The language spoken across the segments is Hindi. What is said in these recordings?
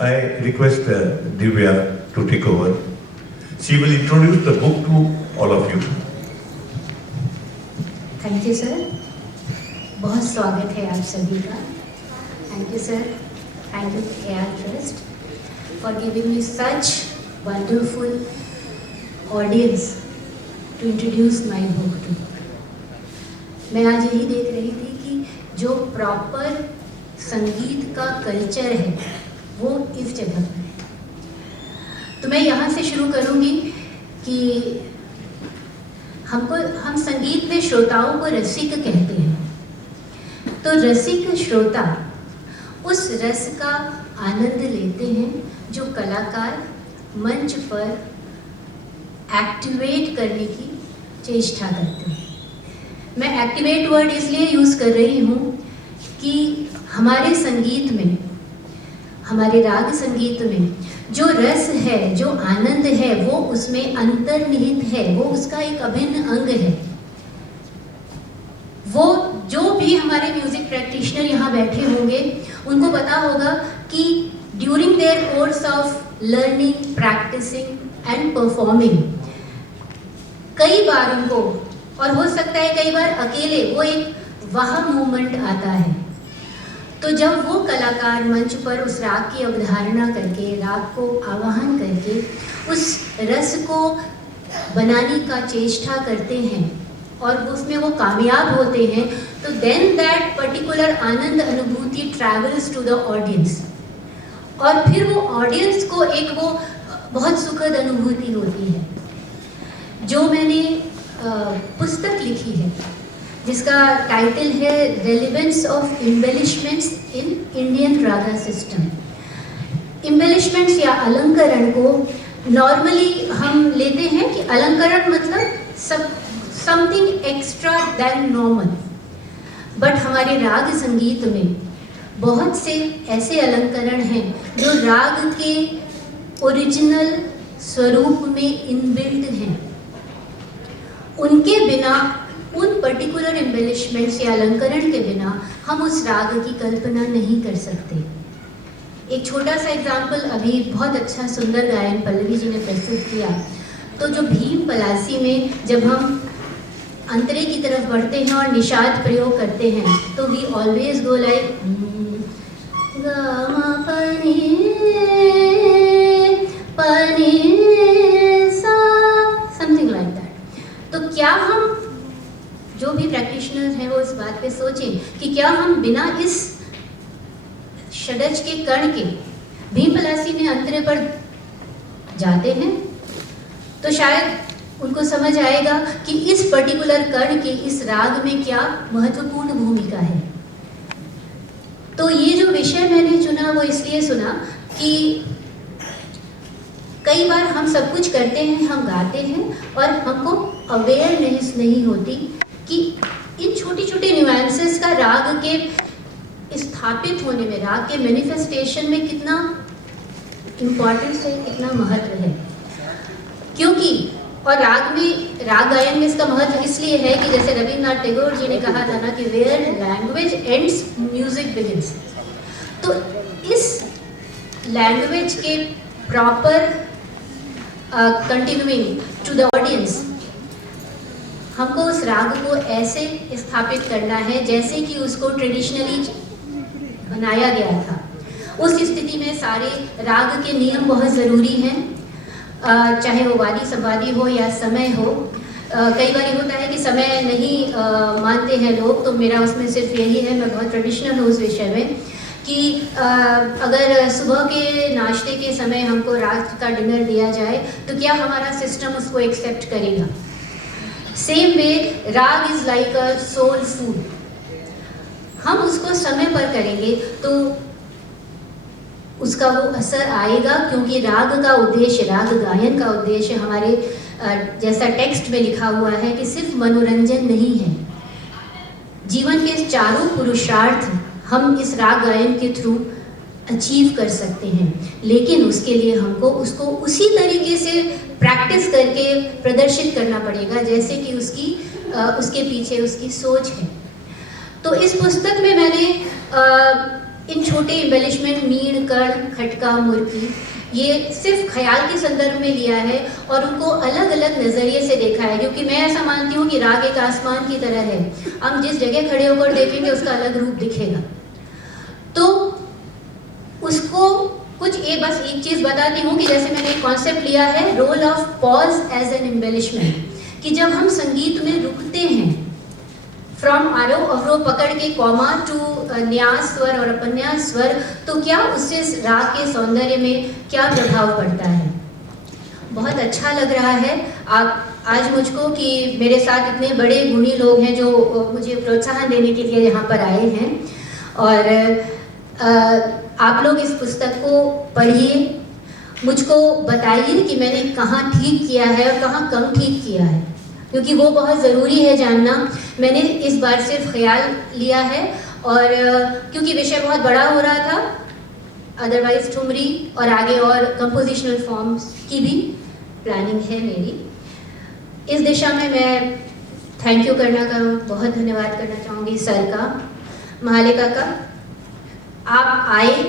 I request Divya to take over. She will introduce the book to all of you. Thank you sir, बहुत स्वागत है आप सभी का. Thank you sir, thank you AR trust for giving me such wonderful audience to introduce my book too. मैं आज यही देख रही थी कि जो प्रॉपर संगीत का कल्चर है वो इस जगह पर है. तो मैं यहाँ से शुरू करूँगी कि हम संगीत में श्रोताओं को रसिक कहते हैं. तो रसिक श्रोता उस रस का आनंद लेते हैं जो कलाकार मंच पर एक्टिवेट करने की चेष्टा करते हैं. मैं एक्टिवेट वर्ड इसलिए यूज़ कर रही हूँ कि हमारे संगीत में, हमारे राग संगीत में जो रस है, जो आनंद है, वो उसमें अंतर्निहित है, वो उसका एक अभिन्न अंग है. वो जो भी हमारे म्यूजिक प्रैक्टिशनर यहाँ बैठे होंगे उनको पता होगा कि during their course of learning, practising and performing कई बार उनको, और हो सकता है कई बार अकेले, वो एक वाह मोमेंट आता है. तो जब वो कलाकार मंच पर उस राग की अवधारणा करके, राग को आवाहन करके उस रस को बनाने का चेष्टा करते हैं और उसमें वो कामयाब होते हैं, तो देन दैट पर्टिकुलर आनंद अनुभूति ट्रैवल्स टू द ऑडियंस. और फिर वो ऑडियंस को एक वो बहुत सुखद अनुभूति होती है. जो मैंने पुस्तक लिखी है जिसका टाइटल है relevance of embellishments in Indian Raga system. Embellishments या अलंकरण को नॉर्मली हम लेते हैं कि अलंकरण मतलब something extra then normal. But हमारे राग संगीत में बहुत से ऐसे अलंकरण हैं जो राग के ओरिजिनल स्वरूप में इनबिल्ट हैं. उनके बिना, उन पर्टिकुलर एम्बेलिशमेंट्स या अलंकरण के बिना हम उस राग की कल्पना नहीं कर सकते. एक छोटा सा एग्जाम्पल, अभी बहुत अच्छा सुंदर गायन पल्लवी जी ने प्रस्तुत किया. तो जो भीम पलासी में जब हम अंतरे की तरफ बढ़ते हैं और निषाद प्रयोग करते हैं तो वी ऑलवेज गो लाइक गा मा पनी सा, समथिंग लाइक दैट. तो क्या हम जो भी प्रैक्टिशनर्स हैं वो इस बात पे सोचें कि क्या हम बिना इस षडज के कण के भीम पलासी में अंतरे पर जाते हैं तो शायद उनको समझ आएगा कि इस पर्टिकुलर कण के इस राग में क्या महत्वपूर्ण भूमिका है. तो ये जो विषय मैंने चुना वो इसलिए सुना कि कई बार हम सब कुछ करते हैं, हम गाते हैं और हमको अवेयरनेस नहीं होती कि इन छोटी छोटी न्यूएंसेस का राग के स्थापित होने में, राग के मैनिफेस्टेशन में कितना इम्पोर्टेंस है, कितना महत्व है. क्योंकि और राग गायन में इसका महत्व इसलिए है कि जैसे रविन्द्रनाथ टैगोर जी ने कहा था ना कि where language ends music begins. तो इस लैंग्वेज के proper continuing to the audience हमको उस राग को ऐसे स्थापित करना है जैसे कि उसको ट्रेडिशनली बनाया गया था. उस स्थिति में सारे राग के नियम बहुत ज़रूरी हैं, चाहे वो वादी संवादी हो या समय हो. कई बार होता है कि समय नहीं मानते हैं लोग, तो मेरा उसमें सिर्फ यही है, मैं बहुत ट्रेडिशनल हूँ उस विषय में कि अगर सुबह के नाश्ते के समय हमको रात का डिनर दिया जाए तो क्या हमारा सिस्टम उसको एक्सेप्ट करेगा. Same way raga is like a soul food. हम उसको समय पर करेंगे तो उसका वो असर आएगा, क्योंकि राग का उद्देश्य, राग गायन का उद्देश्य हमारे जैसा टेक्स्ट में लिखा हुआ है कि सिर्फ मनोरंजन नहीं है. जीवन के चारों पुरुषार्थ हम इस राग गायन के थ्रू अचीव कर सकते हैं, लेकिन उसके लिए हमको उसको उसी तरीके से प्रैक्टिस करके प्रदर्शित करना पड़ेगा जैसे कि उसके पीछे उसकी सोच है. तो इस पुस्तक में मैंने इन छोटे एम्बेलिशमेंट मीण कण खटका मुर्की ये सिर्फ ख्याल के संदर्भ में लिया है और उनको अलग अलग नज़रिए से देखा है, क्योंकि मैं ऐसा मानती हूँ कि राग एक आसमान की तरह है, हम जिस जगह खड़े होकर देखेंगे उसका अलग रूप दिखेगा। तो उसको कुछ बस एक चीज़ बताती हूँ कि जैसे मैंने एक कॉन्सेप्ट लिया है role of pause as an embellishment, कि जब हम संगीत में रुकते हैं फ्रॉम आरोह अवरोह पकड़ के कॉमा टू न्यास स्वर और अपन्यास स्वर, तो क्या उससे राग के सौंदर्य में क्या प्रभाव पड़ता है। बहुत अच्छा लग रहा है आप आज मुझको कि मेरे साथ इतने बड़े गुणी लोग हैं जो मुझे प्रोत्साहन देने के लिए यहाँ पर आए हैं, और आप लोग इस पुस्तक को पढ़िए, मुझको बताइए कि मैंने कहाँ ठीक किया है और कहाँ कम ठीक किया है, क्योंकि वो बहुत ज़रूरी है जानना। मैंने इस बार सिर्फ ख्याल लिया है, और क्योंकि विषय बहुत बड़ा हो रहा था, अदरवाइज ठुमरी और आगे और कंपोजिशनल फॉर्म्स की भी प्लानिंग है मेरी। इस दिशा में मैं थैंक यू बहुत धन्यवाद करना चाहूँगी सर का, महालिका का। आप आए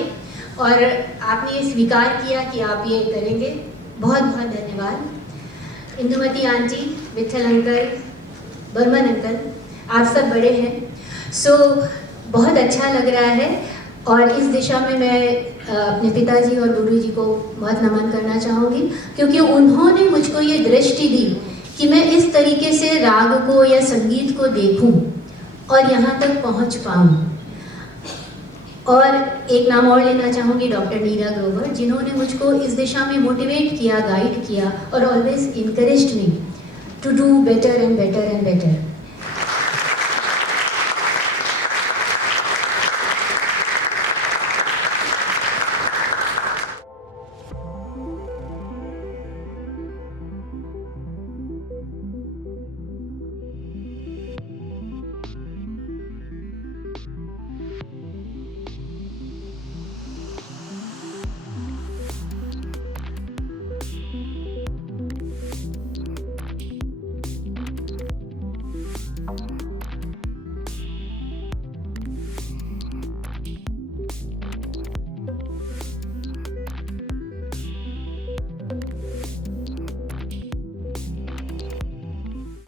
और आपने ये स्वीकार किया कि आप ये करेंगे, बहुत बहुत धन्यवाद। Indumati aunty, Vithal uncle, Barman uncle, आप सब बड़े हैं। सो बहुत अच्छा लग रहा है, और इस दिशा में मैं अपने पिताजी और गुरुजी को बहुत नमन करना चाहूँगी, क्योंकि उन्होंने मुझको ये दृष्टि दी कि मैं इस तरीके से राग को या संगीत को देखूं और यहाँ तक पहुँच पाऊँ। और एक नाम और लेना चाहूँगी, डॉक्टर नीरा ग्रोवर, जिन्होंने मुझको इस दिशा में मोटिवेट किया, गाइड किया और always encouraged me to do better and better and better.